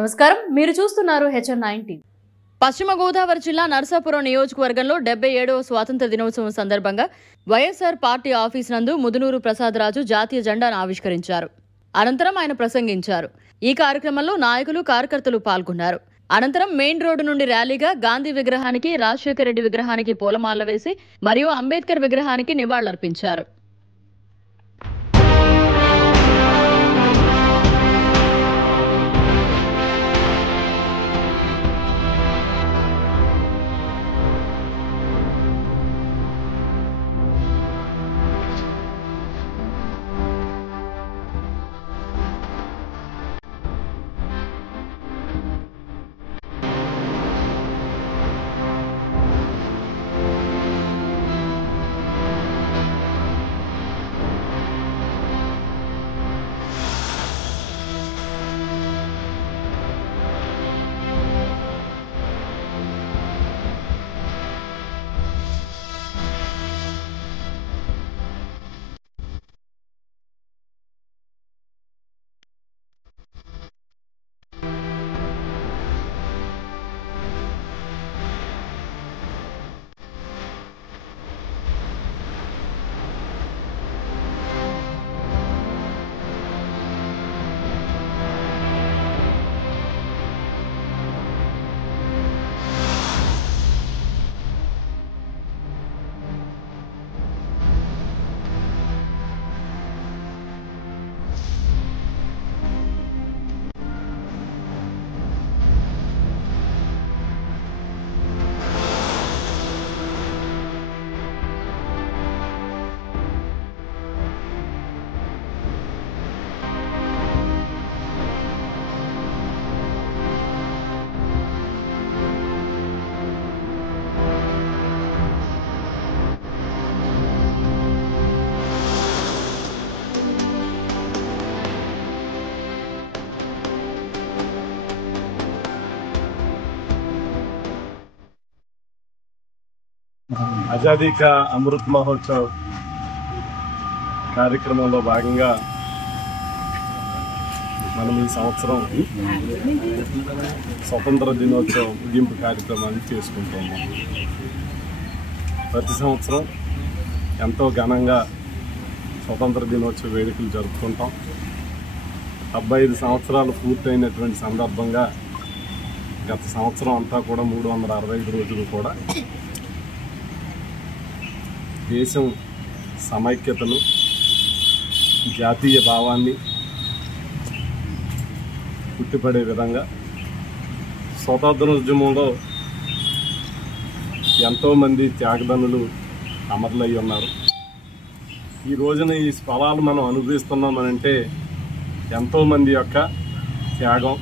నమస్కారం, మీరు చూస్తున్నారు HN9 టీవీ. పశ్చిమ గోదావరి జిల్లా నరసాపురం నియోజకవర్గంలో 77వ స్వాతంత్ర దినోత్సవం సందర్భంగా వైఎస్ఆర్ పార్టీ ఆఫీస్ నందు ముదునూరు ప్రసాదరాజు జాతీయ జెండాను ఆవిష్కరించారు. అనంతరం ఆయన ప్రసంగించారు. ఈ కార్యక్రమంలో నాయకులు, కార్యకర్తలు పాల్గొన్నారు. అనంతరం మెయిన్ రోడ్డు నుండి ర్యాలీగా గాంధీ విగ్రహానికి, రాజశేఖర రెడ్డి విగ్రహానికి పూలమాల వేసి మరియు అంబేద్కర్ విగ్రహానికి నివాళులర్పించారు. ఆజాదీ కా అమృత్ మహోత్సవ్ కార్యక్రమంలో భాగంగా మనం ఈ సంవత్సరం స్వతంత్ర దినోత్సవం ముగింపు కార్యక్రమాన్ని చేసుకుంటున్నాం. ప్రతి సంవత్సరం ఎంతో ఘనంగా స్వతంత్ర దినోత్సవ వేడుకలు జరుపుకుంటాం. 75 సంవత్సరాలు పూర్తయినటువంటి సందర్భంగా గత సంవత్సరం అంతా కూడా 365 రోజులు కూడా దేశం సమైక్యతను, జాతీయ భావాన్ని పుట్టిపడే విధంగా స్వాతంత్రోద్యమంలో ఎంతోమంది త్యాగదనులు అమరులై ఉన్నారు. ఈ రోజున ఈ ఫలాలు మనం అనుభవిస్తున్నామనంటే ఎంతోమంది యొక్క త్యాగం,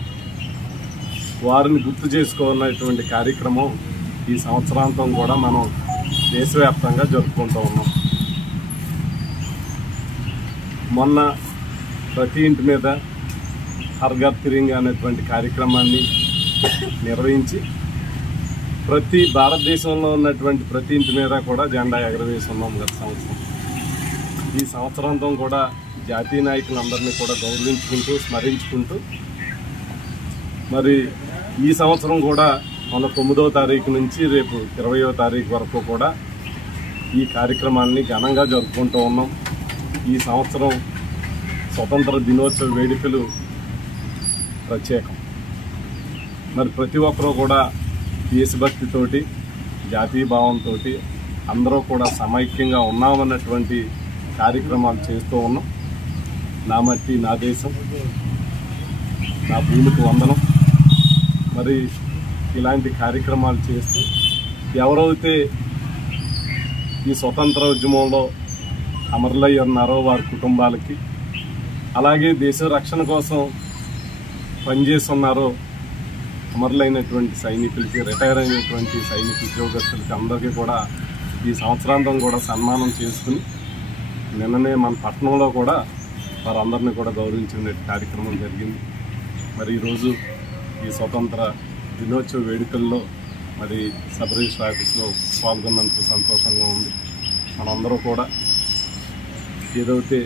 వారిని గుర్తు చేసుకోవాలనేటువంటి కార్యక్రమం ఈ సంవత్సరాంతం కూడా మనం దేశవ్యాప్తంగా జరుపుకుంటూ ఉన్నాం. మొన్న ప్రతి ఇంటి మీద హర్ ఘర్ తిరంగా అనేటువంటి కార్యక్రమాన్ని నిర్వహించి ప్రతి భారతదేశంలో ఉన్నటువంటి ప్రతి ఇంటి మీద కూడా జెండా ఎగరవేసి ఉన్నాం గత సంవత్సరం. ఈ సంవత్సరాంతం కూడా జాతీయ నాయకులందరినీ కూడా గౌరవించుకుంటూ, స్మరించుకుంటూ మరి ఈ సంవత్సరం కూడా మన 9వ తారీఖు నుంచి రేపు 20వ తారీఖు వరకు కూడా ఈ కార్యక్రమాన్ని ఘనంగా జరుపుకుంటూ ఉన్నాం. ఈ సంవత్సరం స్వతంత్ర దినోత్సవ వేడుకలు ప్రత్యేకం. మరి ప్రతి ఒక్కరూ కూడా దేశభక్తితోటి, జాతీయ భావంతో అందరూ కూడా సమైక్యంగా ఉన్నామన్నటువంటి కార్యక్రమాలు చేస్తూ ఉన్నాం. నా మట్టి నా దేశం, నా భూమికి వందనం. మరి ఇలాంటి కార్యక్రమాలు చేస్తూ ఎవరైతే ఈ స్వతంత్ర ఉద్యమంలో అమరులై ఉన్నారో వారి కుటుంబాలకి, అలాగే దేశ రక్షణ కోసం పనిచేస్తున్నారో అమరులైనటువంటి సైనికులకి, రిటైర్ అయినటువంటి సైనిక ఉద్యోగస్తులకి అందరికీ కూడా ఈ సంవత్సరాంతం కూడా సన్మానం చేసుకుని నిన్ననే మన పట్టణంలో కూడా వారందరినీ కూడా గౌరవించే కార్యక్రమం జరిగింది. మరి ఈరోజు ఈ స్వతంత్ర దినోత్సవ వేడుకల్లో మరి సబ్ రిజిస్టర్ ఆఫీస్లో పాల్గొన్నందుకు సంతోషంగా ఉంది. మనందరూ కూడా ఏదైతే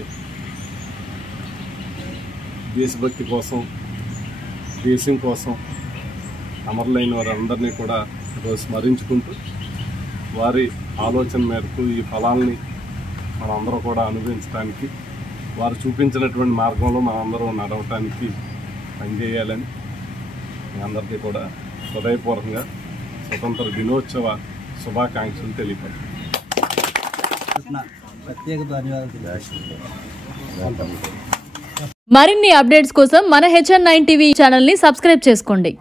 దేశభక్తి కోసం దేశం కోసం అమరులైన వారందరినీ కూడా ఈరోజు స్మరించుకుంటూ వారి ఆలోచన మేరకు ఈ ఫలాల్ని మనందరూ కూడా అనుభవించడానికి వారు చూపించినటువంటి మార్గంలో మనందరూ నడవటానికి పనిచేయాలని మీ అందరికీ కూడా హృదయపూర్వకంగా స్వతంత్ర దినోత్సవ శుభాకాంక్షలు తెలియపడుతుంది. మరిన్ని అప్డేట్స్ కోసం మన HN9 టీవీ ఛానల్ని సబ్స్క్రైబ్ చేసుకోండి.